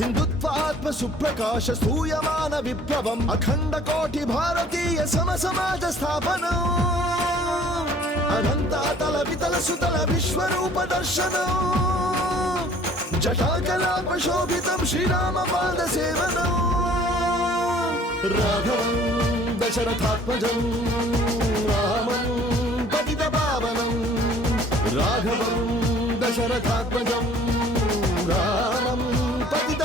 హిందుత్వాత్మ సుప్రకాశ స్థూయమాన విప్లవం అఖండ కోటి భారతీయ సమసమాజ స్థాపనం అనంతాతల వితల సుతల విశ్వరూప దర్శనం జటాకలాప శోభితం శ్రీరామ పాద సేవనం రాఘవం దశరథాత్మజం రామం పతిత పావనం రాఘవం దశరథాత్మజం రామం పతిత